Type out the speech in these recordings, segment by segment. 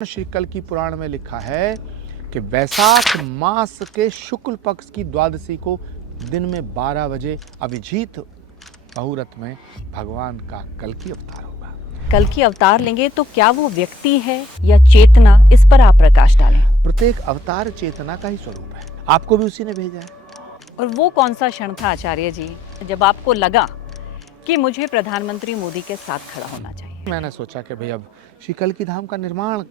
श्री कल की पुराण में लिखा है कि वैशाख मास के शुक्ल पक्ष की द्वादशी को दिन में 12 बजे अभिजीत मुहूर्त में भगवान का कल की अवतार होगा। कल की अवतार लेंगे तो क्या वो व्यक्ति है या चेतना, इस पर आप प्रकाश डालें। प्रत्येक अवतार चेतना का ही स्वरूप है, आपको भी उसी ने भेजा है। और वो कौन सा क्षण था आचार्य जी जब आपको लगा कि मुझे प्रधानमंत्री मोदी के साथ खड़ा होना चाहिए? मैंने सोचा कि भाई अब श्री कल की धाम का निर्माण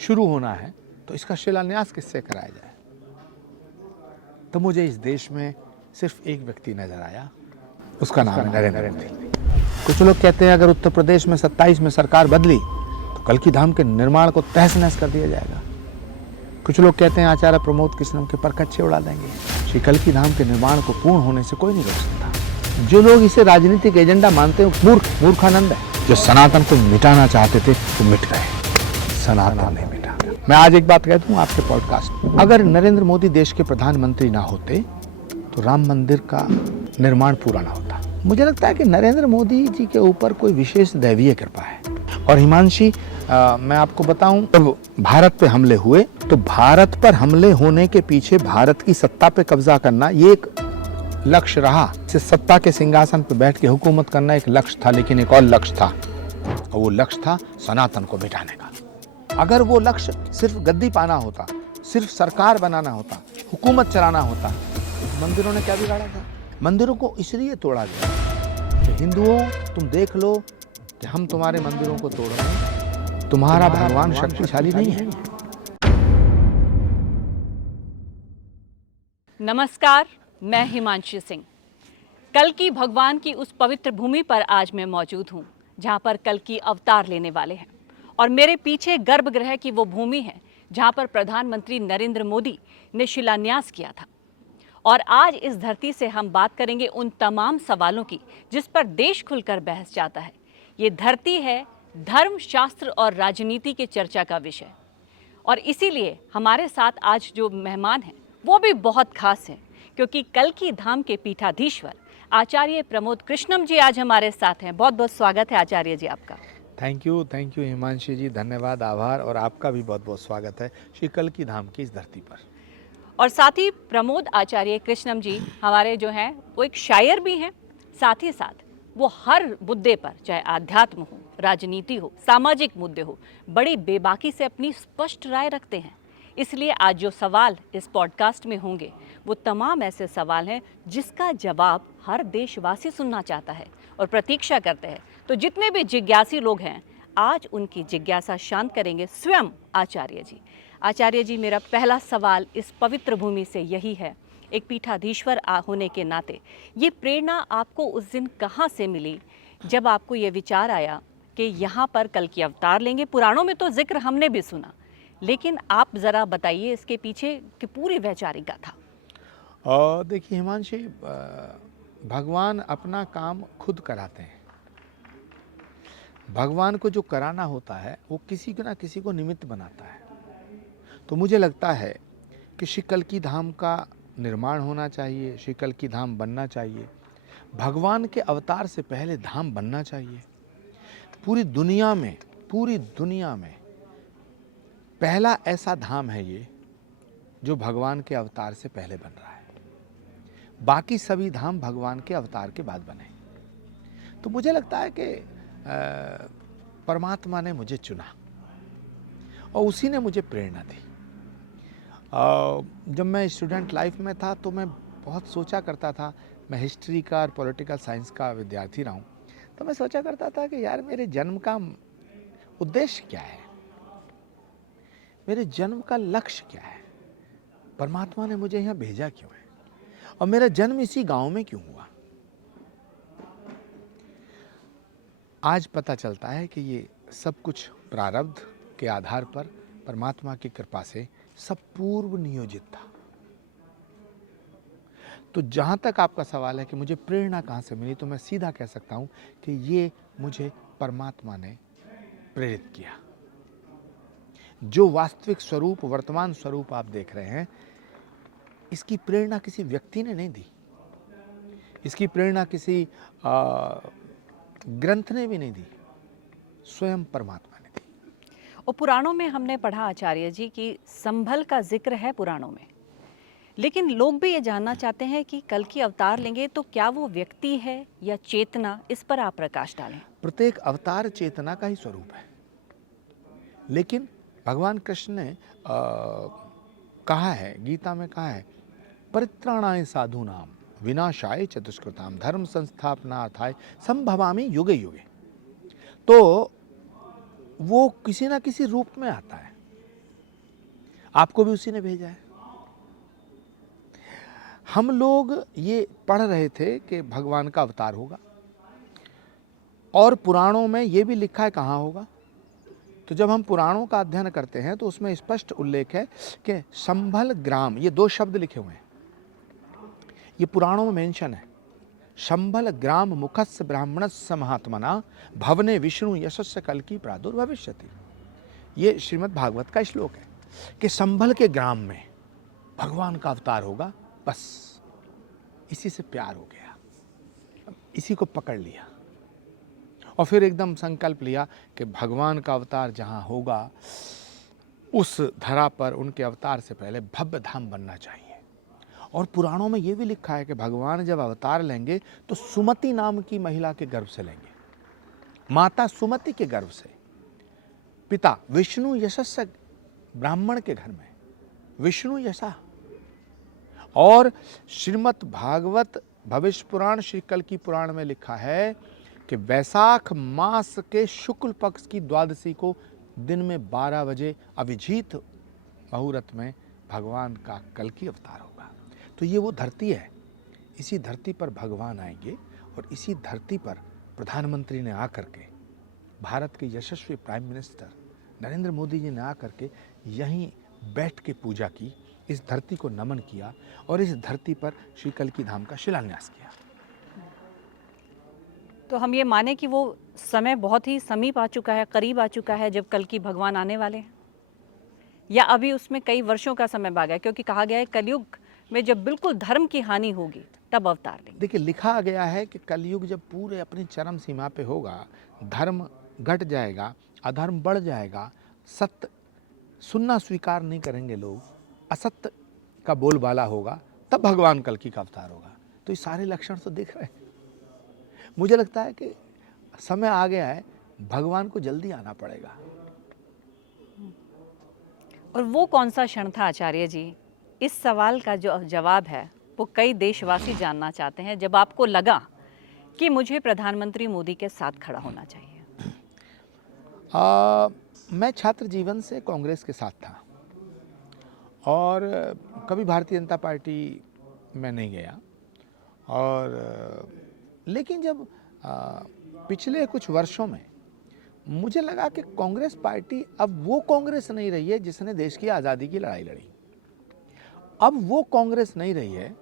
शुरू होना है तो इसका शिलान्यास किससे कराया जाए। तो मुझे इस देश में सिर्फ एक व्यक्ति नजर आया, उसका नाम है नरेंद्र मोदी। कुछ लोग कहते हैं अगर उत्तर प्रदेश में 27 में सरकार बदली तो कल की धाम के निर्माण को तहस नहस कर दिया जाएगा। कुछ लोग कहते हैं आचार्य प्रमोद कृष्णम के परखच्चे उड़ा देंगे। श्री कल की धाम के निर्माण को पूर्ण होने से कोई नहीं रोक सकता। जो लोग इसे राजनीतिक एजेंडा मानते हैं मूर्खानंद है। जो सनातन को मिटाना चाहते थे वो मिट गए, सनातन नहीं मिटा। मैं आज एक बात कहता हूँ आपके पॉडकास्ट, अगर नरेंद्र मोदी देश के प्रधानमंत्री ना होते तो राम मंदिर का निर्माण पूरा ना होता। मुझे लगता है कि नरेंद्र मोदी जी के ऊपर कोई विशेष दैवीय कृपा है। और हिमांशी, मैं आपको बताऊं, जब भारत पे हमले हुए तो भारत पर हमले होने के पीछे भारत की सत्ता पे कब्जा करना ये एक लक्ष्य रहा। सत्ता के सिंहासन पे बैठ के हुकूमत करना एक लक्ष्य था, लेकिन एक और लक्ष्य था और वो लक्ष्य था सनातन को मिटाने का। अगर वो लक्ष्य सिर्फ गद्दी पाना होता, सिर्फ सरकार बनाना होता, हुकूमत चलाना होता, मंदिरों ने क्या बिगाड़ा था? मंदिरों को इसलिए तोड़ा गया कि हिंदुओं तुम देख लो कि हम तुम्हारे मंदिरों को तोड़ रहे हैं, तुम्हारा भगवान शक्तिशाली नहीं है। नमस्कार, मैं हिमांशी सिंह। कल की भगवान की उस पवित्र भूमि पर आज मैं मौजूद हूँ जहाँ पर कल की अवतार लेने वाले हैं। और मेरे पीछे गर्भगृह की वो भूमि है जहाँ पर प्रधानमंत्री नरेंद्र मोदी ने शिलान्यास किया था। और आज इस धरती से हम बात करेंगे उन तमाम सवालों की जिस पर देश खुलकर बहस जाता है। ये धरती है धर्म, शास्त्र और राजनीति के चर्चा का विषय। और इसीलिए हमारे साथ आज जो मेहमान हैं वो भी बहुत खास हैं, क्योंकि कल की धाम के पीठाधीश्वर आचार्य प्रमोद कृष्णम जी आज हमारे साथ हैं। बहुत बहुत स्वागत है आचार्य जी आपका। थैंक यू हिमांशी जी, धन्यवाद, आभार। और आपका भी बहुत बहुत स्वागत है श्री कल की धाम की इस धरती पर। और साथ ही प्रमोद आचार्य कृष्णम जी हमारे जो हैं वो एक शायर भी हैं, साथ ही साथ वो हर मुद्दे पर, चाहे आध्यात्म हो, राजनीति हो, सामाजिक मुद्दे हो, बड़ी बेबाकी से अपनी स्पष्ट राय रखते हैं। इसलिए आज जो सवाल इस पॉडकास्ट में होंगे वो तमाम ऐसे सवाल हैं जिसका जवाब हर देशवासी सुनना चाहता है और प्रतीक्षा करते हैं। तो जितने भी जिज्ञासी लोग हैं आज उनकी जिज्ञासा शांत करेंगे स्वयं आचार्य जी। आचार्य जी, मेरा पहला सवाल इस पवित्र भूमि से यही है, एक पीठाधीश्वर होने के नाते ये प्रेरणा आपको उस दिन कहाँ से मिली जब आपको ये विचार आया कि यहाँ पर कल की अवतार लेंगे? पुराणों में तो जिक्र हमने भी सुना, लेकिन आप ज़रा बताइए इसके पीछे की पूरी वैचारिका था। देखिए हिमांशी, भगवान अपना काम खुद कराते हैं। भगवान को जो कराना होता है वो किसी को ना किसी को निमित्त बनाता है। तो मुझे लगता है कि श्री कल की धाम का निर्माण होना चाहिए, श्री कल की धाम बनना चाहिए। भगवान के अवतार से पहले धाम बनना चाहिए। पूरी दुनिया में पहला ऐसा धाम है ये जो भगवान के अवतार से पहले बन रहा है। बाकी सभी धाम भगवान के अवतार के बाद बने। तो मुझे लगता है कि परमात्मा ने मुझे चुना और उसी ने मुझे प्रेरणा दी। जब मैं स्टूडेंट लाइफ में था तो मैं बहुत सोचा करता था, मैं हिस्ट्री का और पॉलिटिकल साइंस का विद्यार्थी रहा हूँ, तो मैं सोचा करता था कि यार मेरे जन्म का उद्देश्य क्या है, मेरे जन्म का लक्ष्य क्या है, परमात्मा ने मुझे यहाँ भेजा क्यों है और मेरा जन्म इसी गांव में क्यों हुआ। आज पता चलता है कि ये सब कुछ प्रारब्ध के आधार पर परमात्मा की कृपा से सब पूर्व नियोजित था। तो जहां तक आपका सवाल है कि मुझे प्रेरणा कहां से मिली, तो मैं सीधा कह सकता हूं कि ये मुझे परमात्मा ने प्रेरित किया। जो वास्तविक स्वरूप, वर्तमान स्वरूप आप देख रहे हैं, इसकी प्रेरणा किसी व्यक्ति ने नहीं दी, इसकी प्रेरणा किसी ग्रंथ ने भी नहीं दी, स्वयं परमात्मा ने दी। और पुराणों में हमने पढ़ा आचार्य जी कि संभल का जिक्र है पुराणों में, लेकिन लोग भी ये जानना चाहते हैं कि कल की अवतार लेंगे तो क्या वो व्यक्ति है या चेतना, इस पर आप प्रकाश डालें। प्रत्येक अवतार चेतना का ही स्वरूप है, लेकिन भगवान कृष्ण ने कहा है, गीता में कहा है, परित्राणाय साधूनाम विनाशाय च दुष्कृताम धर्म संस्थापनार्थाय संभवामि युगे युगे। तो वो किसी ना किसी रूप में आता है, आपको भी उसी ने भेजा है। हम लोग ये पढ़ रहे थे कि भगवान का अवतार होगा, और पुराणों में ये भी लिखा है कहाँ होगा। तो जब हम पुराणों का अध्ययन करते हैं तो उसमें स्पष्ट उल्लेख है कि संभल ग्राम, ये 2 शब्द लिखे हुए हैं, ये पुराणों में मेंशन है। संभल ग्राम मुखस्य ब्राह्मणस्य महात्मना भवने विष्णु यशस्य कल्कि प्रादुर्भविष्यति। ये श्रीमद् भागवत का श्लोक है कि संभल के ग्राम में भगवान का अवतार होगा। बस इसी से प्यार हो गया, इसी को पकड़ लिया, और फिर एकदम संकल्प लिया कि भगवान का अवतार जहाँ होगा उस धरा पर उनके अवतार से पहले भव्य धाम बनना चाहिए। और पुराणों में ये भी लिखा है कि भगवान जब अवतार लेंगे तो सुमति नाम की महिला के गर्भ से लेंगे, माता सुमति के गर्भ से। पिता विष्णु यशस्य ब्राह्मण के घर में विष्णु यशा। और श्रीमद् भागवत भविष्य पुराण श्री कल्कि पुराण में लिखा है कि वैशाख मास के शुक्ल पक्ष की द्वादशी को दिन में 12 बजे अभिजीत मुहूर्त में भगवान का कल्कि अवतार होगा। तो ये वो धरती है, इसी धरती पर भगवान आएंगे, और इसी धरती पर प्रधानमंत्री ने आकर के, भारत के यशस्वी प्राइम मिनिस्टर नरेंद्र मोदी जी ने आकर के यहीं बैठ के पूजा की, इस धरती को नमन किया, और इस धरती पर श्री कल्कि धाम का शिलान्यास किया। तो हम ये माने कि वो समय बहुत ही समीप आ चुका है, करीब आ चुका है जब कल्कि भगवान आने वाले हैं, या अभी उसमें कई वर्षों का समय बाग है? क्योंकि कहा गया है कलयुग में जब बिल्कुल धर्म की हानि होगी तब अवतार लेंगे। देखिए, लिखा गया है कि कलयुग जब पूरे अपनी चरम सीमा पे होगा, धर्म घट जाएगा, अधर्म बढ़ जाएगा, सत्य सुनना स्वीकार नहीं करेंगे लोग, असत्य का बोलबाला होगा, तब भगवान कल्कि का अवतार होगा। तो ये सारे लक्षण तो दिख रहे हैं। मुझे लगता है कि समय आ गया है, भगवान को जल्दी आना पड़ेगा। और वो कौन सा क्षण था आचार्य जी, इस सवाल का जो जवाब है वो कई देशवासी जानना चाहते हैं, जब आपको लगा कि मुझे प्रधानमंत्री मोदी के साथ खड़ा होना चाहिए? मैं छात्र जीवन से कांग्रेस के साथ था, और कभी भारतीय जनता पार्टी में नहीं गया। और लेकिन जब पिछले कुछ वर्षों में मुझे लगा कि कांग्रेस पार्टी अब वो कांग्रेस नहीं रही है जिसने देश की आज़ादी की लड़ाई लड़ी। अब वो कांग्रेस नहीं रही है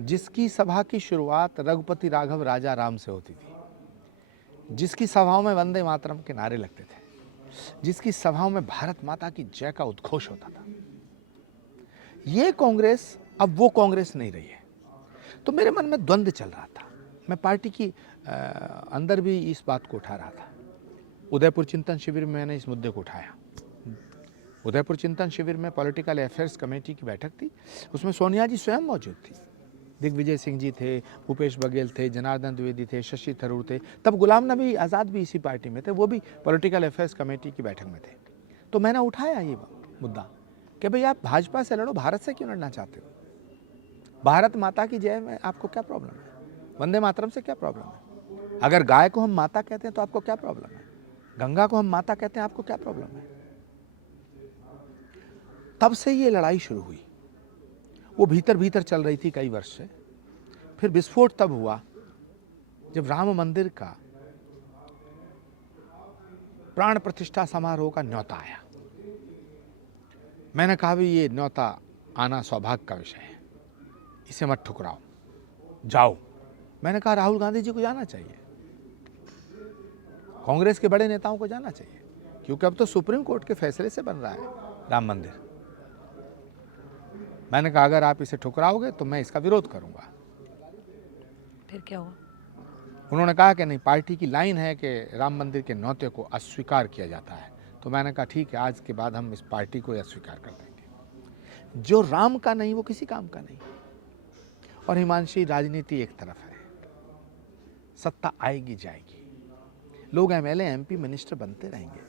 जिसकी सभा की शुरुआत रघुपति राघव राजा राम से होती थी, जिसकी सभाओं में वंदे मातरम के नारे लगते थे, जिसकी सभाओं में भारत माता की जय का उद्घोष होता था। ये कांग्रेस अब वो कांग्रेस नहीं रही है। तो मेरे मन में द्वंद्व चल रहा था। मैं पार्टी की अंदर भी इस बात को उठा रहा था। उदयपुर चिंतन शिविर में मैंने इस मुद्दे को उठाया। उदयपुर चिंतन शिविर में पॉलिटिकल अफेयर्स कमेटी की बैठक थी, उसमें सोनिया जी स्वयं मौजूद थी, दिग्विजय सिंह जी थे, भूपेश बघेल थे, जनार्दन द्विवेदी थे, शशि थरूर थे, तब गुलाम नबी आज़ाद भी इसी पार्टी में थे, वो भी पॉलिटिकल अफेयर्स कमेटी की बैठक में थे। तो मैंने उठाया ये मुद्दा कि भाई आप भाजपा से लड़ो, भारत से क्यों लड़ना चाहते हो? भारत माता की जय में आपको क्या प्रॉब्लम है? वंदे मातरम से क्या प्रॉब्लम है? अगर गाय को हम माता कहते हैं तो आपको क्या प्रॉब्लम है? गंगा को हम माता कहते हैं, आपको क्या प्रॉब्लम है? तब से ये लड़ाई शुरू हुई। वो भीतर भीतर चल रही थी कई वर्ष से। फिर विस्फोट तब हुआ जब राम मंदिर का प्राण प्रतिष्ठा समारोह का न्योता आया। मैंने कहा भी ये न्योता आना सौभाग्य का विषय है, इसे मत ठुकराओ, जाओ। मैंने कहा राहुल गांधी जी को जाना चाहिए, कांग्रेस के बड़े नेताओं को जाना चाहिए, क्योंकि अब तो सुप्रीम कोर्ट के फैसले से बन रहा है राम मंदिर। मैंने कहा अगर आप इसे ठुकराओगे तो मैं इसका विरोध करूंगा। फिर क्या हुआ? उन्होंने कहा कि नहीं, पार्टी की लाइन है कि राम मंदिर के न्योते को अस्वीकार किया जाता है। तो मैंने कहा ठीक है, आज के बाद हम इस पार्टी को अस्वीकार कर देंगे। जो राम का नहीं वो किसी काम का नहीं। और हिमांशी, राजनीति एक तरफ है, सत्ता आएगी जाएगी, लोग एमएलए एमपी मिनिस्टर बनते रहेंगे,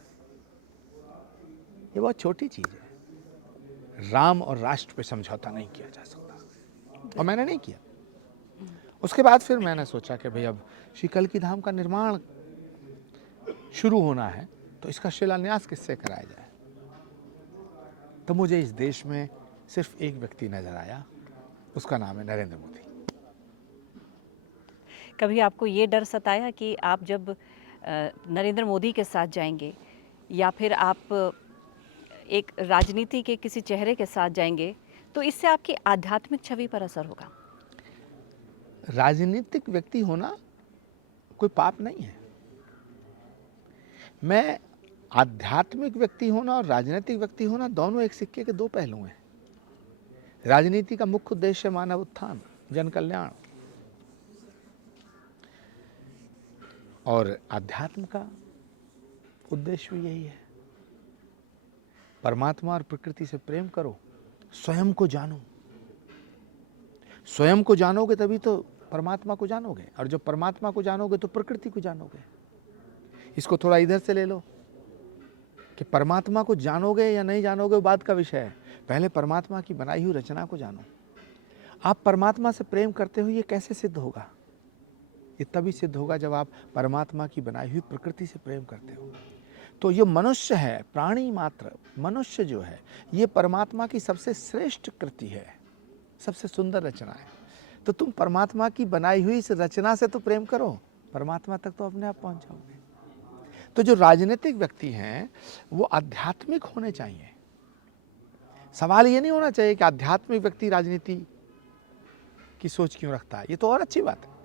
ये बहुत छोटी चीज है। राम और राष्ट्र पे समझौता नहीं किया जा सकता, और मैंने नहीं किया। उसके बाद फिर मैंने सोचा कि भाई अब श्री कल्की धाम का निर्माण शुरू होना है, तो इसका शिलान्यास किससे कराया जाए। तो मुझे इस देश में सिर्फ एक व्यक्ति नजर आया, उसका नाम है नरेंद्र मोदी। कभी आपको ये डर सताया कि आप जब नरेंद्र मोदी के साथ जाएंगे या फिर आप एक राजनीति के किसी चेहरे के साथ जाएंगे तो इससे आपकी आध्यात्मिक छवि पर असर होगा? राजनीतिक व्यक्ति होना कोई पाप नहीं है। मैं आध्यात्मिक व्यक्ति होना और राजनीतिक व्यक्ति होना दोनों एक सिक्के के दो पहलू हैं। राजनीति का मुख्य उद्देश्य मानव उत्थान, जन कल्याण, और अध्यात्म का उद्देश्य भी यही है। परमात्मा और प्रकृति से प्रेम करो, स्वयं को जानो। स्वयं को जानोगे तभी तो परमात्मा को जानोगे, और जब परमात्मा को जानोगे तो प्रकृति को जानोगे। इसको थोड़ा इधर से ले लो कि परमात्मा को जानोगे या नहीं जानोगे वो बात का विषय है। पहले परमात्मा की बनाई हुई रचना को जानो। आप परमात्मा से प्रेम करते हो, ये कैसे सिद्ध होगा? ये तभी सिद्ध होगा जब आप परमात्मा की बनाई हुई प्रकृति से प्रेम करते हो। तो ये मनुष्य है, प्राणी मात्र मनुष्य जो है, ये परमात्मा की सबसे श्रेष्ठ कृति है, सबसे सुंदर रचना है। तो तुम परमात्मा की बनाई हुई इस रचना से तो प्रेम करो, परमात्मा तक तो अपने आप पहुंच जाओगे। तो जो राजनीतिक व्यक्ति हैं वो आध्यात्मिक होने चाहिए। सवाल ये नहीं होना चाहिए कि आध्यात्मिक व्यक्ति राजनीति की सोच क्यों रखता है, ये तो और अच्छी बात है।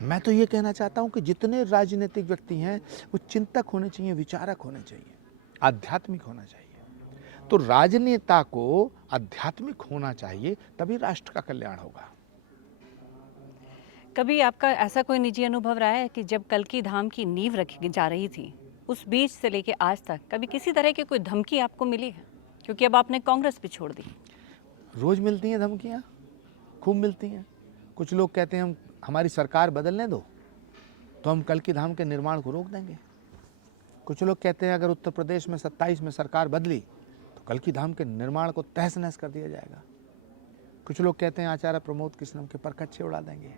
मैं तो ये कहना चाहता हूं कि जितने राजनीतिक व्यक्ति हैं वो चिंतक होने चाहिए, विचारक होने चाहिए, आध्यात्मिक होना चाहिए। तो राजनेता को आध्यात्मिक होना चाहिए, तभी राष्ट्र का कल्याण होगा। कभी आपका ऐसा कोई निजी अनुभव रहा है कि जब कल्की धाम की नींव रखी जा रही थी, उस बीच से लेके आज तक कभी किसी तरह की कोई धमकी आपको मिली है? क्योंकि अब आपने कांग्रेस भी छोड़ दी। रोज मिलती हैं धमकियां, खूब मिलती हैं। कुछ लोग कहते हैं हम हमारी सरकार बदलने दो तो हम कल्की धाम के निर्माण को रोक देंगे। कुछ लोग कहते हैं अगर उत्तर प्रदेश में 27 में सरकार बदली तो कल्की धाम के निर्माण को तहस नहस कर दिया जाएगा। कुछ लोग कहते हैं आचार्य प्रमोद कृष्णम के परकच्चे उड़ा देंगे।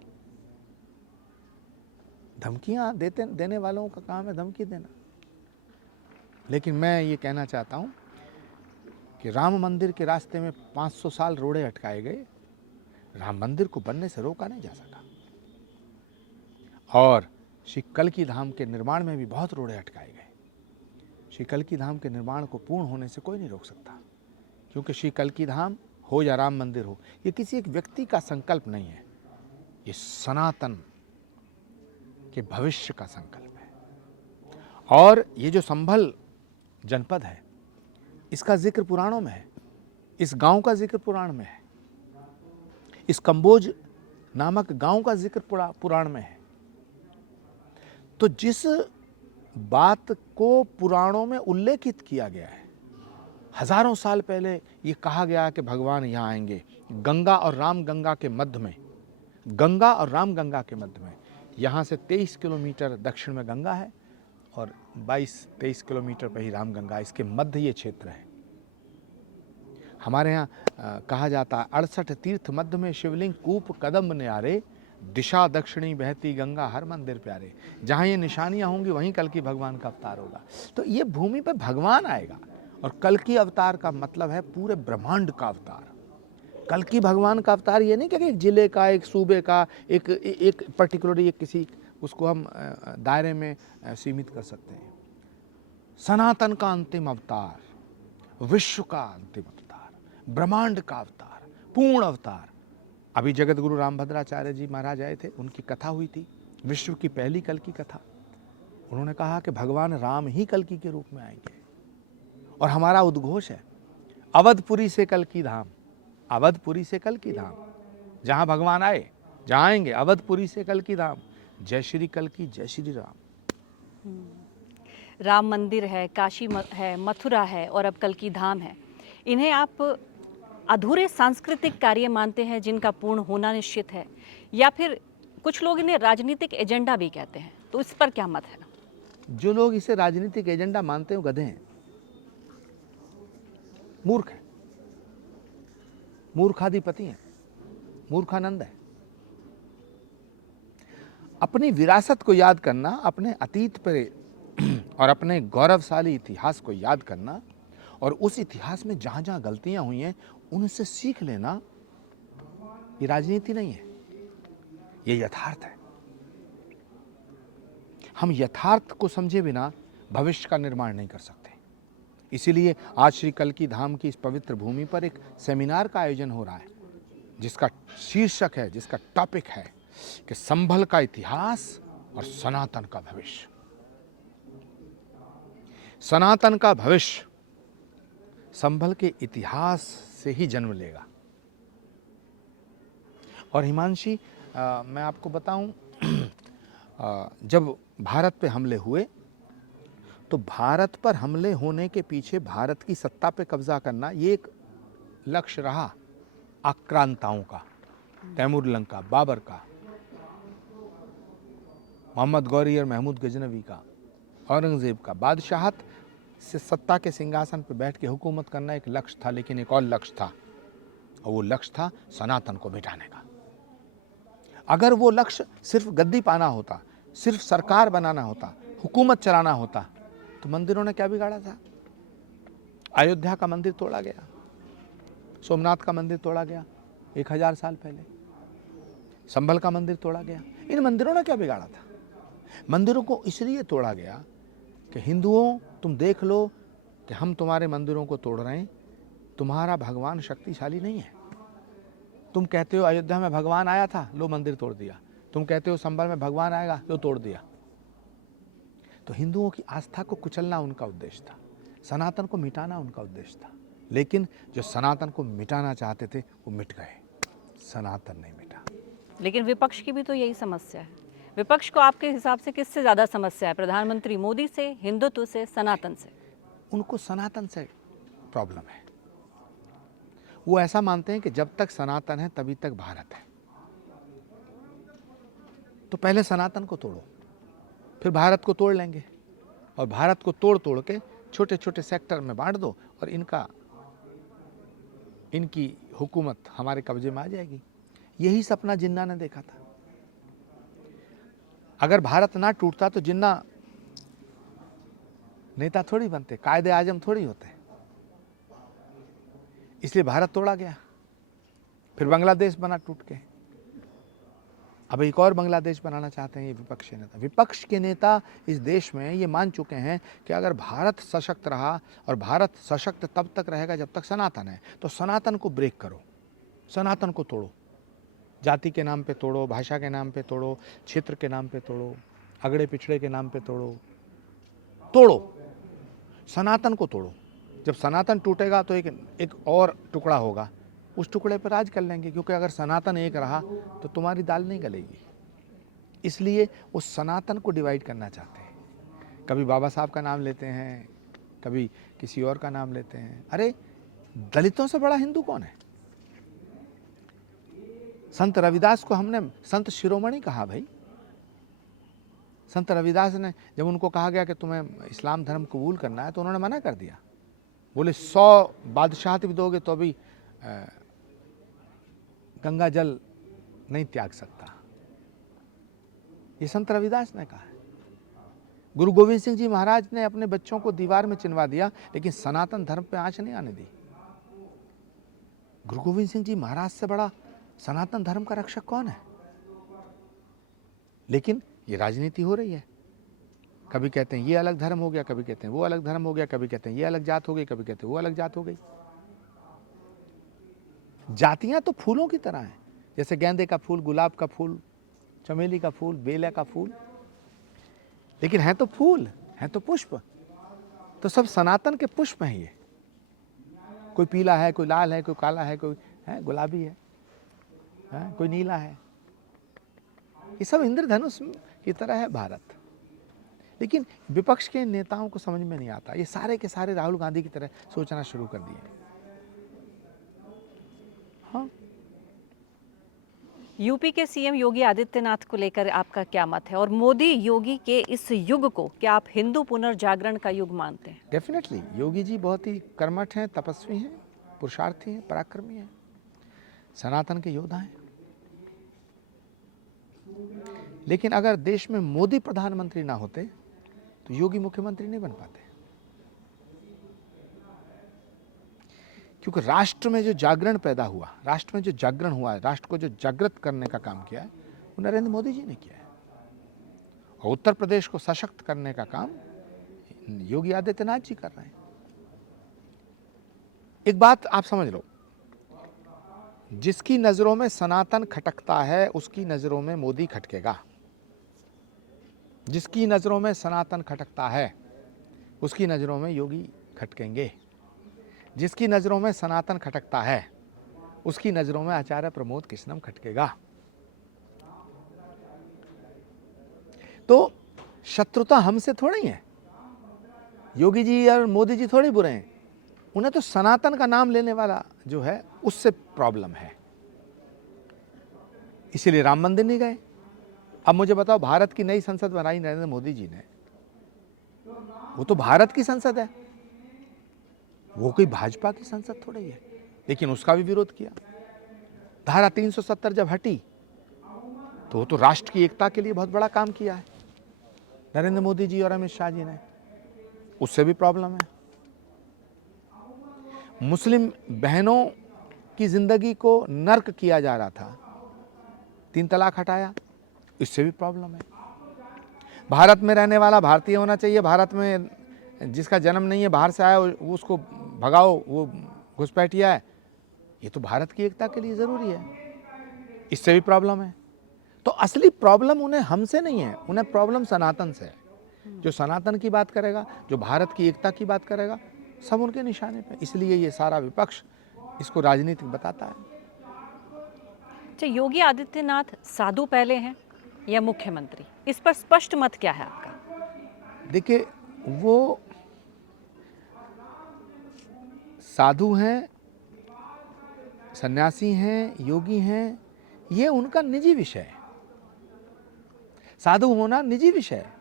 धमकियां देने वालों का काम है धमकी देना। लेकिन मैं ये कहना चाहता हूं कि राम मंदिर के रास्ते में 500 साल रोड़े अटकाए गए, राम मंदिर को बनने से रोका नहीं जा सका। और श्री कल्की धाम के निर्माण में भी बहुत रोड़े अटकाए गए। श्री कल्की धाम के निर्माण को पूर्ण होने से कोई नहीं रोक सकता, क्योंकि श्री कल्की धाम हो या राम मंदिर हो, ये किसी एक व्यक्ति का संकल्प नहीं है, ये सनातन के भविष्य का संकल्प है। और ये जो संभल जनपद है, इसका जिक्र पुराणों में है, इस गांव का जिक्र पुराण में है, इस कंबोज नामक गांव का जिक्र पुराण में है। तो जिस बात को पुराणों में उल्लेखित किया गया है, हजारों साल पहले ये कहा गया कि भगवान यहाँ आएंगे, गंगा और राम गंगा के मध्य में, गंगा और राम गंगा के मध्य में, यहाँ से 23 किलोमीटर दक्षिण में गंगा है और 22-23 किलोमीटर पर ही राम गंगा, इसके मध्य ये क्षेत्र है। हमारे यहाँ कहा जाता है 68 तीर्थ मध्य में शिवलिंग कूप कदम न्यारे, दिशा दक्षिणी बहती गंगा हर मंदिर प्यारे। जहाँ ये निशानियाँ होंगी वहीं कल्कि भगवान का अवतार होगा। तो ये भूमि पर भगवान आएगा, और कल्कि अवतार का मतलब है पूरे ब्रह्मांड का अवतार। कल्कि भगवान का अवतार ये नहीं कि एक जिले का, एक सूबे का, एक पर्टिकुलरली एक किसी उसको हम दायरे में सीमित कर सकते हैं। सनातन का अंतिम अवतार, विश्व का अंतिम अवतार, ब्रह्मांड का अवतार, पूर्ण अवतार। अभी जगत गुरु रामभद्राचार्य जी महाराज आए थे, उनकी कथा हुई थी, विश्व की पहली कल्कि कथा। उन्होंने कहा कि भगवान राम ही कल्कि के रूप में आएंगे। और हमारा उद्घोष है अवधपुरी से कल्कि धाम, अवधपुरी से कल्कि धाम। जहाँ भगवान आए, जहाँ आएंगे, अवधपुरी से कल्कि धाम। जय श्री कल्कि, जय श्री राम। राम मंदिर है, काशी है, मथुरा है और अब कल्कि धाम है। इन्हें आप अधूरे सांस्कृतिक कार्य मानते हैं जिनका पूर्ण होना निश्चित है, या फिर कुछ लोग इन्हें राजनीतिक एजेंडा भी कहते हैं, तो इस पर क्या मत है? जो लोग इसे राजनीतिक एजेंडा मानते हैं वो गधे हैं, मूर्ख हैं, मूर्खाधिपति हैं, मूर्खानंद है। अपनी विरासत को याद करना, अपने अतीत पर और अपने गौरवशाली इतिहास को याद करना और उस इतिहास में जहां जहां गलतियां हुई हैं उनसे सीख लेना, ये राजनीति नहीं है, ये यथार्थ है। हम यथार्थ को समझे बिना भविष्य का निर्माण नहीं कर सकते। इसीलिए आज श्री कल्कि धाम की इस पवित्र भूमि पर एक सेमिनार का आयोजन हो रहा है, जिसका शीर्षक है, जिसका टॉपिक है कि संभल का इतिहास और सनातन का भविष्य। सनातन का भविष्य संभल के इतिहास से ही जन्म लेगा। और हिमांशी, मैं आपको बताऊं, जब भारत पे हमले हुए तो भारत पर हमले होने के पीछे भारत की सत्ता पे कब्जा करना ये एक लक्ष्य रहा आक्रांताओं का, तैमूर लंका, बाबर का, मोहम्मद गौरी और महमूद गजनवी का, औरंगजेब का। बादशाहत से सत्ता के सिंहासन पर बैठ के हुकूमत करना एक लक्ष्य था, लेकिन एक और लक्ष्य था, और वो लक्ष्य था सनातन को मिटाने का। अगर वो लक्ष्य सिर्फ गद्दी पाना होता, सिर्फ सरकार बनाना होता, हुकूमत चलाना होता, तो मंदिरों ने क्या बिगाड़ा था? अयोध्या का मंदिर तोड़ा गया, सोमनाथ का मंदिर तोड़ा गया 1000 साल पहले, संभल का मंदिर तोड़ा गया। इन मंदिरों ने क्या बिगाड़ा था? मंदिरों को इसलिए तोड़ा गया कि हिंदुओं, तुम देख लो कि हम तुम्हारे मंदिरों को तोड़ रहे हैं, तुम्हारा भगवान शक्तिशाली नहीं है। तुम कहते हो अयोध्या में भगवान आया था, लो मंदिर तोड़ दिया। तुम कहते हो संभल में भगवान आएगा, लो तोड़ दिया। तो हिंदुओं की आस्था को कुचलना उनका उद्देश्य था, सनातन को मिटाना उनका उद्देश्य था। लेकिन जो सनातन को मिटाना चाहते थे वो मिट गए, सनातन नहीं मिटा। लेकिन विपक्ष की भी तो यही समस्या है। विपक्ष को आपके हिसाब से किससे ज़्यादा समस्या है? प्रधानमंत्री मोदी से, हिंदुत्व से, सनातन से? उनको सनातन से प्रॉब्लम है। वो ऐसा मानते हैं कि जब तक सनातन है तभी तक भारत है। तो पहले सनातन को तोड़ो, फिर भारत को तोड़ लेंगे, और भारत को तोड़ तोड़ के छोटे छोटे सेक्टर में बांट दो और इनकी हुकूमत हमारे कब्जे में आ जाएगी। यही सपना जिन्ना ने देखा था। अगर भारत ना टूटता तो जिन्ना नेता थोड़ी बनते, कायदे आजम थोड़ी होते। इसलिए भारत तोड़ा गया, फिर बांग्लादेश बना टूट के। अब एक और बांग्लादेश बनाना चाहते हैं ये विपक्षी नेता। विपक्ष के नेता इस देश में ये मान चुके हैं कि अगर भारत सशक्त रहा, और भारत सशक्त तब तक रहेगा जब तक सनातन है, तो सनातन को ब्रेक करो, सनातन को तोड़ो। जाति के नाम पे तोड़ो, भाषा के नाम पे तोड़ो, क्षेत्र के नाम पे तोड़ो, अगड़े पिछड़े के नाम पे तोड़ो, तोड़ो, सनातन को तोड़ो। जब सनातन टूटेगा तो एक और टुकड़ा होगा, उस टुकड़े पर राज कर लेंगे, क्योंकि अगर सनातन एक रहा तो तुम्हारी दाल नहीं गलेगी। इसलिए उस सनातन को डिवाइड करना चाहते हैं। कभी बाबा साहब का नाम लेते हैं, कभी किसी और का नाम लेते हैं। अरे दलितों से बड़ा हिंदू कौन है? संत रविदास को हमने संत शिरोमणि कहा भाई। संत रविदास ने, जब उनको कहा गया कि तुम्हें इस्लाम धर्म कबूल करना है, तो उन्होंने मना कर दिया। बोले 100 बादशाहत भी दोगे तो भी गंगा जल नहीं त्याग सकता। ये संत रविदास ने कहा है। गुरु गोविंद सिंह जी महाराज ने अपने बच्चों को दीवार में चिनवा दिया, लेकिन सनातन धर्म पे आंच नहीं आने दी। गुरु गोविंद सिंह जी महाराज से बड़ा सनातन धर्म का रक्षक कौन है? लेकिन ये राजनीति हो रही है। कभी कहते हैं ये अलग धर्म हो गया, कभी कहते हैं वो अलग धर्म हो गया, कभी कहते हैं ये अलग जात हो गई, कभी कहते हैं वो अलग जात हो गई। जातियां तो फूलों की तरह हैं, जैसे गेंदे का फूल, गुलाब का फूल, चमेली का फूल, बेला का फूल, लेकिन हैं तो फूल, हैं तो पुष्प। तो सब सनातन के पुष्प हैं ये। कोई पीला है, कोई लाल है, कोई काला है, कोई है गुलाबी है, कोई नीला है। ये सब इंद्रधनुष की तरह है भारत। लेकिन विपक्ष के नेताओं को समझ में नहीं आता, ये सारे के सारे राहुल गांधी की तरह सोचना शुरू कर दिए। हाँ, यूपी के सीएम योगी आदित्यनाथ को लेकर आपका क्या मत है, और मोदी योगी के इस युग को क्या आप हिंदू पुनर्जागरण का युग मानते हैं? डेफिनेटली योगी जी बहुत ही कर्मठ हैं, तपस्वी हैं, पुरुषार्थी हैं, पराक्रमी हैं, सनातन के योद्धा हैं। लेकिन अगर देश में मोदी प्रधानमंत्री ना होते तो योगी मुख्यमंत्री नहीं बन पाते, क्योंकि राष्ट्र में जो जागरण पैदा हुआ, राष्ट्र में जो जागरण हुआ है, राष्ट्र को जो जागृत करने का काम किया है वो नरेंद्र मोदी जी ने किया है। और उत्तर प्रदेश को सशक्त करने का काम योगी आदित्यनाथ जी कर रहे हैं। एक बात आप समझ लो, जिसकी नजरों में सनातन खटकता है उसकी नजरों में मोदी खटकेगा। जिसकी नजरों में सनातन खटकता है उसकी नजरों में योगी खटकेंगे। जिसकी नजरों में सनातन खटकता है उसकी नजरों में आचार्य प्रमोद कृष्णम खटकेगा। तो शत्रुता हमसे थोड़ी है, योगी जी और मोदी जी थोड़ी बुरे हैं, उन्हें तो सनातन का नाम लेने वाला जो है उससे प्रॉब्लम है, इसीलिए राम मंदिर नहीं गए। अब मुझे बताओ, भारत की नई संसद बनाई नरेंद्र मोदी जी ने, वो तो भारत की संसद है, वो कोई भाजपा की संसद थोड़ी है, लेकिन उसका भी विरोध किया। धारा 370 जब हटी तो वो तो राष्ट्र की एकता के लिए बहुत बड़ा काम किया है नरेंद्र मोदी जी और अमित शाह जी ने, उससे भी प्रॉब्लम है। मुस्लिम बहनों की जिंदगी को नर्क किया जा रहा था, 3 तलाक हटाया, इससे भी प्रॉब्लम है। भारत में रहने वाला भारतीय होना चाहिए, भारत में जिसका जन्म नहीं है बाहर से आया वो उसको भगाओ, वो घुसपैठिया है, ये तो भारत की एकता के लिए जरूरी है, इससे भी प्रॉब्लम है। तो असली प्रॉब्लम उन्हें हमसे नहीं है, उन्हें प्रॉब्लम सनातन से है। जो सनातन की बात करेगा, जो भारत की एकता की बात करेगा, सब उनके निशाने पे। इसलिए ये सारा विपक्ष इसको राजनीतिक बताता है। अच्छा, योगी आदित्यनाथ साधु पहले हैं या मुख्यमंत्री, इस पर स्पष्ट मत क्या है आपका? देखिए, वो साधु हैं, सन्यासी हैं, योगी हैं, ये उनका निजी विषय है। साधु होना निजी विषय है,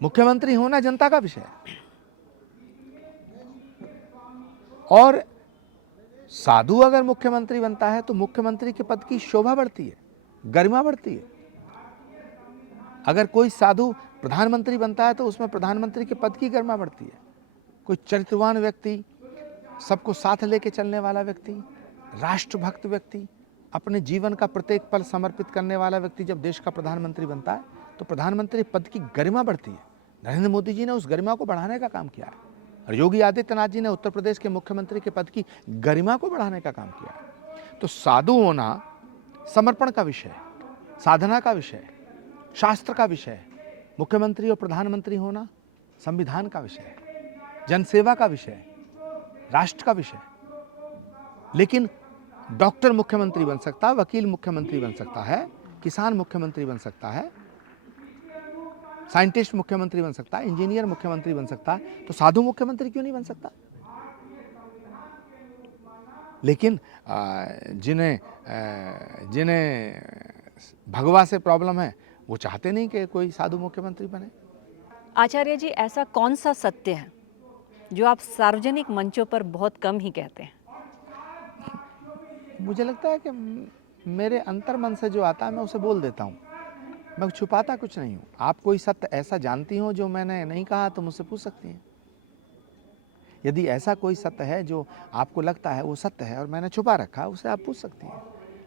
मुख्यमंत्री होना जनता का विषय है। और साधु अगर मुख्यमंत्री बनता है तो मुख्यमंत्री के पद की शोभा बढ़ती है, गरिमा बढ़ती है। अगर कोई साधु प्रधानमंत्री बनता है तो उसमें प्रधानमंत्री के पद की गरिमा बढ़ती है। कोई चरित्रवान व्यक्ति, सबको साथ लेके चलने वाला व्यक्ति, राष्ट्रभक्त व्यक्ति, अपने जीवन का प्रत्येक पल समर्पित करने वाला व्यक्ति जब देश का प्रधानमंत्री बनता है तो प्रधानमंत्री पद की गरिमा बढ़ती है। नरेंद्र मोदी जी ने उस गरिमा को बढ़ाने का काम किया है, और योगी आदित्यनाथ जी ने उत्तर प्रदेश के मुख्यमंत्री के पद की गरिमा को बढ़ाने का काम किया है। तो साधु होना समर्पण का विषय है, साधना का विषय है, शास्त्र का विषय है। मुख्यमंत्री और प्रधानमंत्री होना संविधान का विषय है, जनसेवा का विषय है, राष्ट्र का विषय है। लेकिन डॉक्टर मुख्यमंत्री बन सकता है, वकील मुख्यमंत्री बन सकता है, किसान मुख्यमंत्री बन सकता है, साइंटिस्ट मुख्यमंत्री बन सकता है, इंजीनियर मुख्यमंत्री बन सकता है, तो साधु मुख्यमंत्री क्यों नहीं बन सकता? लेकिन जिन्हें भगवा से प्रॉब्लम है वो चाहते नहीं कि कोई साधु मुख्यमंत्री बने। आचार्य जी, ऐसा कौन सा सत्य है जो आप सार्वजनिक मंचों पर बहुत कम ही कहते हैं? मुझे लगता है कि मेरे अंतर्मन से जो आता है मैं उसे बोल देता हूँ, मैं छुपाता कुछ नहीं हूँ। आप कोई सत्य ऐसा जानती हो जो मैंने नहीं कहा तो मुझसे पूछ सकती हैं। यदि ऐसा कोई सत्य है जो आपको लगता है वो सत्य है और मैंने छुपा रखा, उसे आप पूछ सकती हैं।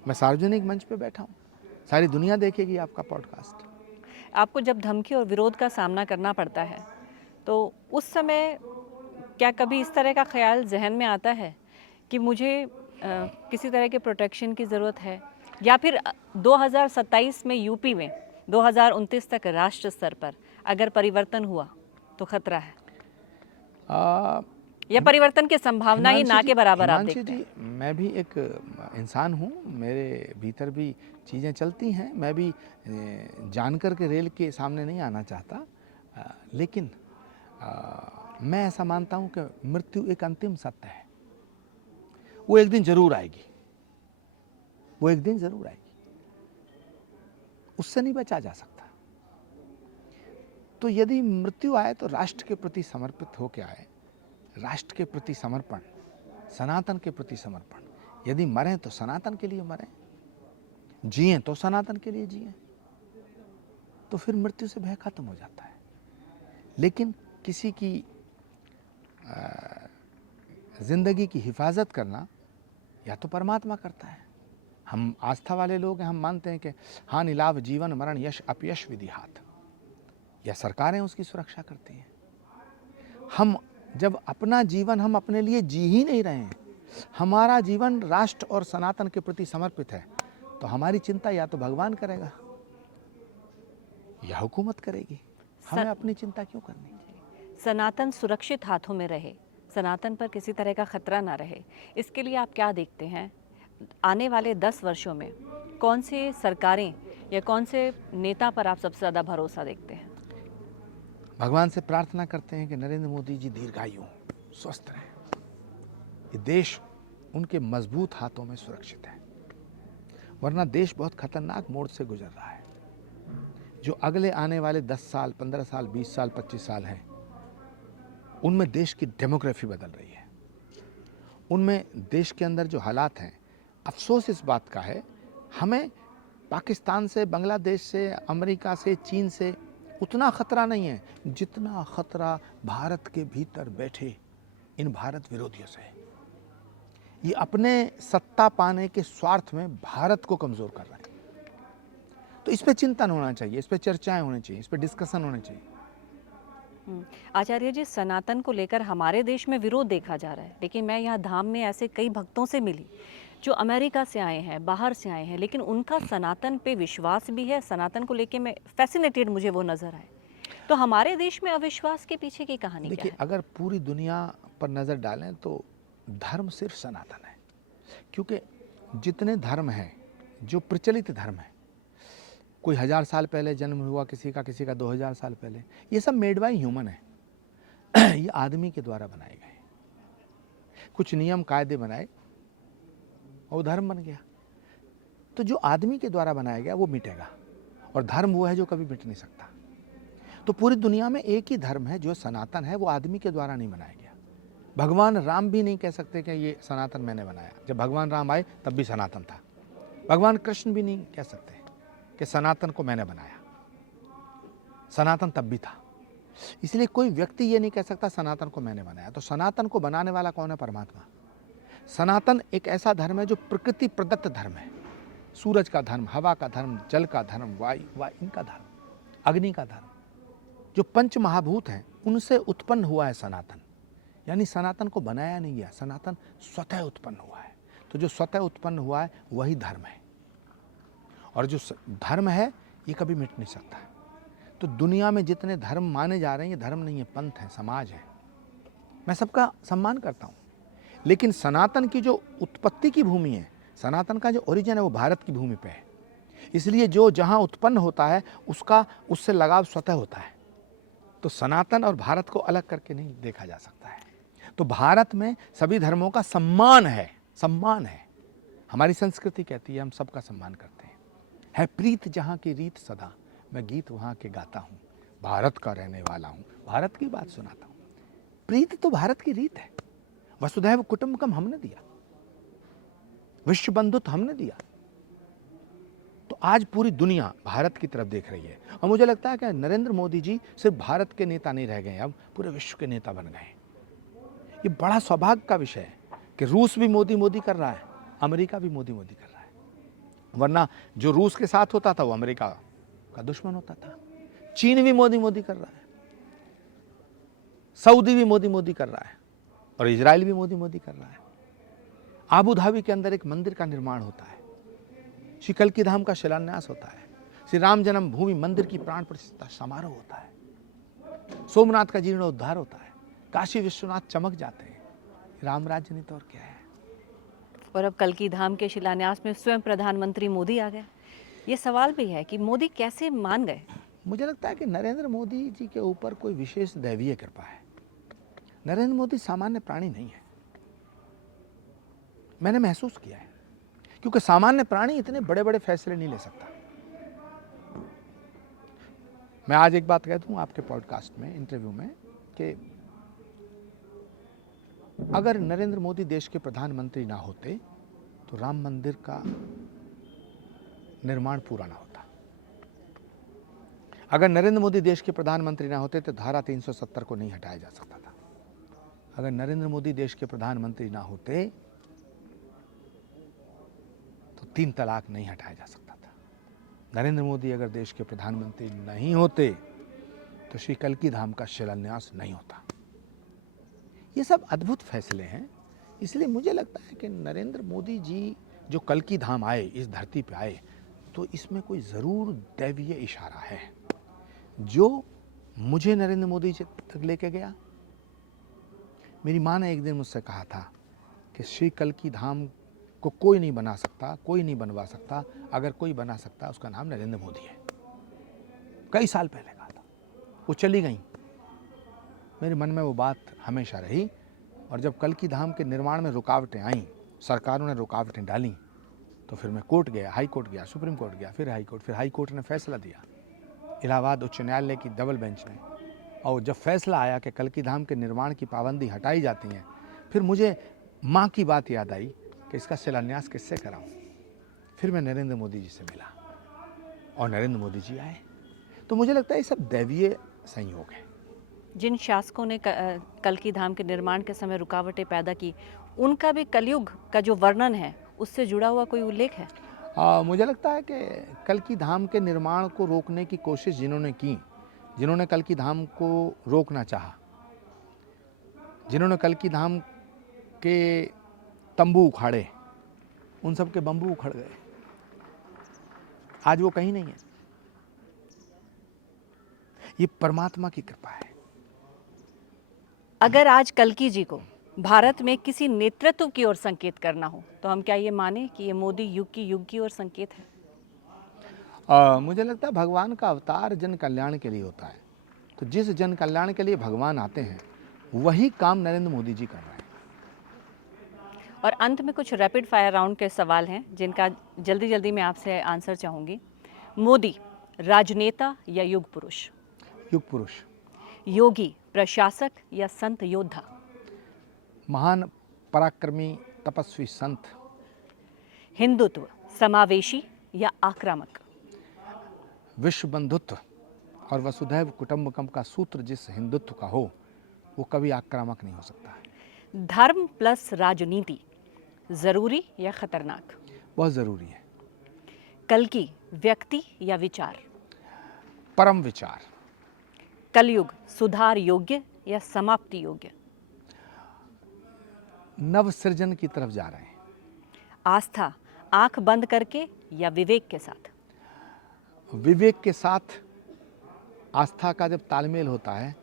मैं सार्वजनिक मंच पे बैठा हूँ, सारी दुनिया देखेगी आपका पॉडकास्ट। आपको जब धमकी और विरोध का सामना करना पड़ता है तो उस समय क्या कभी इस तरह का ख्याल जहन में आता है कि मुझे किसी तरह के प्रोटेक्शन की ज़रूरत है, या फिर 2027 में यूपी में 2029 तक राष्ट्र स्तर पर अगर परिवर्तन हुआ तो खतरा है? या परिवर्तन की संभावना ही ना के बराबर आप हिमांशु देखते हैं? जी, मैं भी एक इंसान हूँ, मेरे भीतर भी चीज़ें चलती हैं, मैं भी जान कर के रेल के सामने नहीं आना चाहता, लेकिन मैं ऐसा मानता हूँ कि मृत्यु एक अंतिम सत्य है। वो एक दिन जरूर आएगी, वो एक दिन जरूर आएगी, उससे नहीं बचा जा सकता। तो यदि मृत्यु आए तो राष्ट्र के प्रति समर्पित होकर आए, राष्ट्र के प्रति समर्पण, सनातन के प्रति समर्पण। यदि मरें तो सनातन के लिए मरें, जिएं तो सनातन के लिए जिएं, तो फिर मृत्यु से भय खत्म हो जाता है। लेकिन किसी की जिंदगी की हिफाजत करना या तो परमात्मा करता है। हम आस्था वाले लोग हैं, हम मानते हैं कि हानि लाभ जीवन मरण यश अपयश विधि हाथ, या सरकारें उसकी सुरक्षा करती हैं। हम जब अपना जीवन हम अपने लिए जी ही नहीं रहे हैं, हमारा जीवन राष्ट्र और सनातन के प्रति समर्पित है, तो हमारी चिंता या तो भगवान करेगा या हुकूमत करेगी। हमें अपनी चिंता क्यों करनी? सनातन सुरक्षित हाथों में रहे, सनातन पर किसी तरह का खतरा ना रहे, इसके लिए आप क्या देखते हैं? आने वाले 10 वर्षों में कौन से सरकारें या कौन से नेता पर आप सबसे ज़्यादा भरोसा देखते हैं? भगवान से प्रार्थना करते हैं कि नरेंद्र मोदी जी दीर्घायु, स्वस्थ रहें। ये देश उनके मजबूत हाथों में सुरक्षित है, वरना देश बहुत खतरनाक मोड़ से गुजर रहा है। जो अगले आने वाले 10 साल, 15 साल, 20 साल, 25 साल हैं, उनमें देश की डेमोग्राफी बदल रही है। उनमें देश के अंदर जो हालात हैं, अफसोस इस बात का है, हमें पाकिस्तान से, बांग्लादेश से, अमेरिका से, चीन से उतना खतरा नहीं है जितना खतरा भारत के भीतर बैठे इन भारत विरोधियों से है। ये अपने सत्ता पाने के स्वार्थ में भारत को कमजोर कर रहे हैं। तो इस पे चिंतन होना चाहिए, इस पे चर्चाएं होनी चाहिए, इस पे डिस्कशन होने चाहिए। आचार्य जी, सनातन को लेकर हमारे देश में विरोध देखा जा रहा है, लेकिन मैं यहाँ धाम में ऐसे कई भक्तों से मिली जो अमेरिका से आए हैं, बाहर से आए हैं, लेकिन उनका सनातन पे विश्वास भी है। सनातन को लेके मैं फैसिनेटेड, मुझे वो नज़र आए। तो हमारे देश में अविश्वास के पीछे की कहानी क्या देखिए, है? अगर पूरी दुनिया पर नज़र डालें तो धर्म सिर्फ सनातन है, क्योंकि जितने धर्म हैं, जो प्रचलित धर्म है, कोई 1000 साल पहले जन्म हुआ किसी का 2000 साल पहले, ये सब मेड बाय ह्यूमन है। ये आदमी के द्वारा बनाए गए, कुछ नियम कायदे बनाए और धर्म बन गया। तो जो आदमी के द्वारा बनाया गया वो मिटेगा, और धर्म वो है जो कभी मिट नहीं सकता। तो पूरी दुनिया में एक ही धर्म है जो सनातन है, वो आदमी के द्वारा नहीं बनाया गया। भगवान राम भी नहीं कह सकते कि ये सनातन मैंने बनाया। जब भगवान राम आए तब भी सनातन था। भगवान कृष्ण भी नहीं कह सकते कि सनातन को मैंने बनाया, सनातन तब भी था। इसलिए कोई व्यक्ति ये नहीं कह सकता सनातन को मैंने बनाया। तो सनातन को बनाने वाला कौन है? परमात्मा। सनातन एक ऐसा धर्म है जो प्रकृति प्रदत्त धर्म है। सूरज का धर्म, हवा का धर्म, जल का धर्म, वायु इनका धर्म, अग्नि का धर्म, जो पंच महाभूत हैं उनसे उत्पन्न हुआ है सनातन। यानी सनातन को बनाया नहीं गया, सनातन स्वतः उत्पन्न हुआ है। तो जो स्वतः उत्पन्न हुआ है वही धर्म है, और जो धर्म है ये कभी मिट नहीं सकता है। तो दुनिया में जितने धर्म माने जा रहे हैं, ये धर्म नहीं है, पंथ है, समाज है। मैं सबका सम्मान करता हूँ, लेकिन सनातन की जो उत्पत्ति की भूमि है, सनातन का जो ओरिजिन है, वो भारत की भूमि पे है। इसलिए जो जहाँ उत्पन्न होता है उसका उससे लगाव स्वतः होता है। तो सनातन और भारत को अलग करके नहीं देखा जा सकता है। तो भारत में सभी धर्मों का सम्मान है, सम्मान है। हमारी संस्कृति कहती है हम सबका सम्मान करते हैं। है प्रीत जहाँ की रीत सदा, मैं गीत वहाँ के गाता हूँ, भारत का रहने वाला हूँ, भारत की बात सुनाता हूँ। प्रीत तो भारत की रीत है। वसुधैव कुटुंबकम हमने दिया, विश्व बंधुत्व हमने दिया। तो आज पूरी दुनिया भारत की तरफ देख रही है, और मुझे लगता है कि नरेंद्र मोदी जी सिर्फ भारत के नेता नहीं रह गए, अब पूरे विश्व के नेता बन गए। ये बड़ा सौभाग्य का विषय है कि रूस भी मोदी मोदी कर रहा है, अमेरिका भी मोदी मोदी कर रहा है। वरना जो रूस के साथ होता था वो अमेरिका का दुश्मन होता था। चीन भी मोदी मोदी कर रहा है, सऊदी भी मोदी मोदी कर रहा है, और इजराइल भी मोदी मोदी कर रहा है। आबू धाबी के अंदर एक मंदिर का निर्माण होता है, श्री कल्की धाम का शिलान्यास होता है, श्री राम जन्मभूमि मंदिर की प्राण प्रतिष्ठा समारोह होता है, सोमनाथ का जीर्णोद्धार होता है, काशी विश्वनाथ चमक जाते हैं। राम राज्य नहीं तो और क्या है। और अब कल्कि धाम के शिलान्यास में स्वयं प्रधानमंत्री मोदी आ गए। ये सवाल भी है कि मोदी कैसे मान गए। मुझे लगता है कि नरेंद्र मोदी जी के ऊपर कोई विशेष दैवीय कृपा है। नरेंद्र मोदी सामान्य प्राणी नहीं है, मैंने महसूस किया है, क्योंकि सामान्य प्राणी इतने बड़े बड़े फैसले नहीं ले सकता। मैं आज एक बात कहता हूं आपके पॉडकास्ट में, इंटरव्यू में, कि अगर नरेंद्र मोदी देश के प्रधानमंत्री ना होते तो राम मंदिर का निर्माण पूरा ना होता। अगर नरेंद्र मोदी देश के प्रधानमंत्री ना होते तो धारा 370 को नहीं हटाया जा सकता था। अगर नरेंद्र मोदी देश के प्रधानमंत्री ना होते तो 3 तलाक नहीं हटाया जा सकता था। नरेंद्र मोदी अगर देश के प्रधानमंत्री नहीं होते तो श्री कल्कि धाम का शिलान्यास नहीं होता। ये सब अद्भुत फैसले हैं। इसलिए मुझे लगता है कि नरेंद्र मोदी जी जो कल्कि धाम आए, इस धरती पे आए, तो इसमें कोई ज़रूर दैवीय इशारा है जो मुझे नरेंद्र मोदी जी तक लेके गया। मेरी माँ ने एक दिन मुझसे कहा था कि श्री कल्कि धाम को कोई नहीं बना सकता, कोई नहीं बनवा सकता, अगर कोई बना सकता उसका नाम नरेंद्र मोदी है। कई साल पहले कहा था, वो चली गई। मेरे मन में वो बात हमेशा रही। और जब कल्कि धाम के निर्माण में रुकावटें आईं, सरकारों ने रुकावटें डाली, तो फिर मैं कोर्ट गया, हाई कोर्ट गया, सुप्रीम कोर्ट गया, फिर हाई कोर्ट ने फैसला दिया, इलाहाबाद उच्च न्यायालय की डबल बेंच ने। और जब फैसला आया कि कल्कि धाम के निर्माण की पाबंदी हटाई जाती है, फिर मुझे माँ की बात याद आई कि इसका शिलान्यास किससे कराऊं। फिर मैं नरेंद्र मोदी जी से मिला और नरेंद्र मोदी जी आए। तो मुझे लगता है ये सब दैवीय संयोग है। जिन शासकों ने कल्कि धाम के निर्माण के समय रुकावटें पैदा की, उनका भी कलयुग का जो वर्णन है उससे जुड़ा हुआ कोई उल्लेख है? मुझे लगता है कि कल्कि धाम के निर्माण को रोकने की कोशिश जिन्होंने की, जिन्होंने कल्कि धाम को रोकना चाहा, जिन्होंने कल्कि धाम के तंबू उखाड़े, उन सब के बम्बू उखड़ गए। आज वो कहीं नहीं है। ये परमात्मा की कृपा है। अगर आज कल्कि जी को भारत में किसी नेतृत्व की ओर संकेत करना हो तो हम क्या ये माने कि ये मोदी युग की ओर संकेत है? मुझे लगता है भगवान का अवतार जन कल्याण के लिए होता है। तो जिस जन कल्याण के लिए भगवान आते हैं वही काम नरेंद्र मोदी जी कर रहे हैं। और अंत में कुछ रैपिड फायर राउंड के सवाल हैं जिनका जल्दी जल्दी मैं आपसे आंसर चाहूँगी। मोदी राजनेता या युग पुरुष? युग पुरुष। योगी प्रशासक या संत योद्धा? महान पराक्रमी तपस्वी संत। हिंदुत्व समावेशी या आक्रामक? विश्व बंधुत्व और वसुधैव कुटुंबकम का सूत्र जिस हिंदुत्व का हो वो कभी आक्रामक नहीं हो सकता। धर्म प्लस राजनीति जरूरी या खतरनाक? बहुत जरूरी है। कल्कि व्यक्ति या विचार? परम विचार। कलयुग सुधार योग्य या समाप्ति योग्य? नव सृजन की तरफ जा रहे हैं। आस्था आंख बंद करके या विवेक के साथ? विवेक के साथ आस्था का जब तालमेल होता है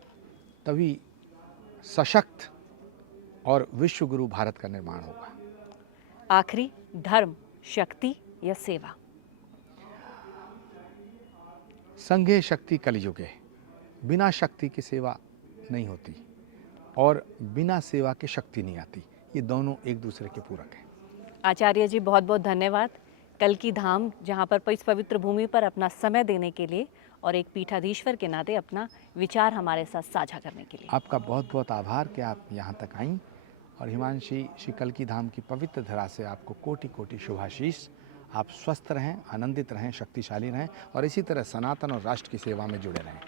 तभी सशक्त और विश्व गुरु भारत का निर्माण होगा। आखिरी, धर्म शक्ति या सेवा? संघे शक्ति कलयुगे। बिना शक्ति की सेवा नहीं होती और बिना सेवा के शक्ति नहीं आती। ये दोनों एक दूसरे के पूरक हैं। आचार्य जी बहुत बहुत धन्यवाद। कल्कि धाम जहाँ पर इस पवित्र भूमि पर अपना समय देने के लिए और एक पीठाधीश्वर के नाते अपना विचार हमारे साथ साझा करने के लिए। आपका बहुत बहुत आभार कि आप यहाँ तक आईं। और हिमांशी, श्री कल्कि धाम की पवित्र धरा से आपको कोटि कोटि शुभाशीष। आप स्वस्थ रहें, आनंदित रहें, शक्तिशाली रहें और इसी तरह सनातन और राष्ट्र की सेवा में जुड़े रहें।